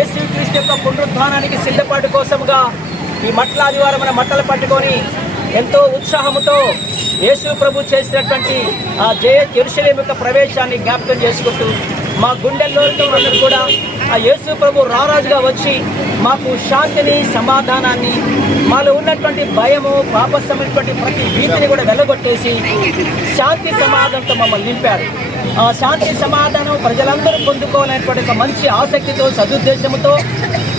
యేసుక్రీస్తు యొక్క పునరుద్ధానానికి సిద్ధపాటు కోసముగా ఈ మట్ల ఆదివారం మన మట్టలు పట్టుకొని ఎంతో ఉత్సాహముతో యేసు ప్రభు చేసినటువంటి ఆ జయ ఎరుసలేం యొక్క ప్రవేశాన్ని జ్ఞాపకం చేసుకుంటూ మా గుండెల్లో అందరూ కూడా ఆ యేసు ప్రభు రారాజుగా వచ్చి మాకు శాంతిని సమాధానాన్ని మాలో ఉన్నటువంటి భయము పాపస్థమైనటువంటి ప్రతి భీతిని కూడా వెళ్ళగొట్టేసి శాంతి సమాధానంతో మమ్మల్ని నింపారు. ఆ శాంతి సమాధానం ప్రజలందరూ పొందుకోవాలనేటువంటి ఒక మంచి ఆసక్తితో సదుద్దేశంతో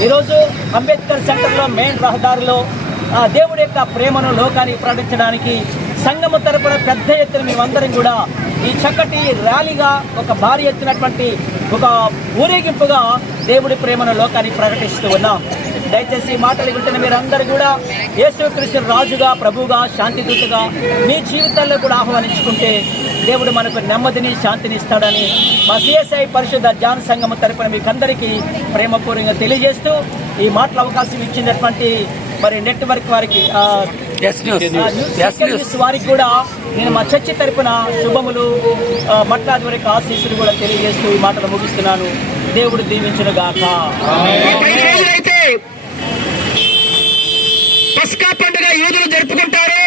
ఈరోజు అంబేద్కర్ సెంటర్లో మెయిన్ రహదారిలో ఆ దేవుడి యొక్క ప్రేమను లోకానికి ప్రకటించడానికి సంఘము తరపున పెద్ద ఎత్తున మేమందరం కూడా ఈ చక్కటి ర్యాలీగా ఒక భారీ ఎత్తునటువంటి ఒక ఊరేగింపుగా దేవుడి ప్రేమను లోకానికి ప్రకటిస్తూ ఉన్నాం. దయచేసి ఈ మాటలు వింటున్న మీరందరూ కూడా యేసుక్రీస్తు రాజుగా ప్రభుగా శాంతిదూతగా మీ జీవితాల్లో కూడా ఆహ్వానించుకుంటే దేవుడు మనకు నెమ్మదిని శాంతిని ఇస్తాడని మా సిఎస్ఐ పరిశుద్ధ జాన్ సంఘం తరపున మీకు అందరికీ ప్రేమపూర్వకంగా తెలియజేస్తూ ఈ మాటల అవకాశం ఇచ్చినటువంటి మరి నెట్వర్క్ వారికి వారికి కూడా నేను మా చర్చి తరపున శుభములు మట్లాది వరకు ఆశీస్సులు కూడా తెలియజేస్తూ ఈ మాటలు ముగిస్తున్నాను. దేవుడు దీవించును గాక. ఈ పది రోజులైతే పస్కా పండుగ యూదులు జరుపుకుంటారు.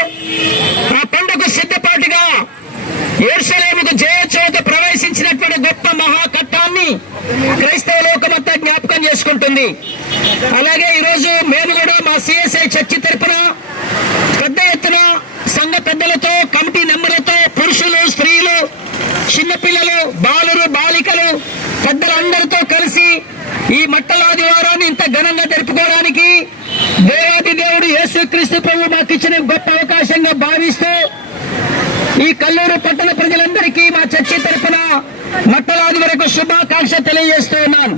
ఆ పండుగ సిద్ధపాటుగా ఏర్షలేముకు జయోత్సవంతో ప్రవేశించినటువంటి గొప్ప మహాకట్టాన్ని క్రైస్తవ లోకమంతా జ్ఞాపకం చేసుకుంటుంది. అలాగే ఈరోజు మేము కూడా మా సిఎస్ఐ చర్చి తరపున పెద్ద ఎత్తున సంఘ పెద్దలతో చిన్నపిల్లలు బాలురు బాలికలు పెద్దలందరితో కలిసి ఈ మట్టలాది వారాన్ని ఇంత ఘనంగా జరుపుకోవడానికి దేవాది దేవుడు యేసుక్రీస్తు ప్రభు మాకు ఇచ్చిన గొప్ప అవకాశంగా భావిస్తూ ఈ కల్లూరు పట్టణ ప్రజలందరికీ మా చర్చి తరపున మట్టలాది వరకు శుభాకాంక్ష తెలియజేస్తూ ఉన్నాను.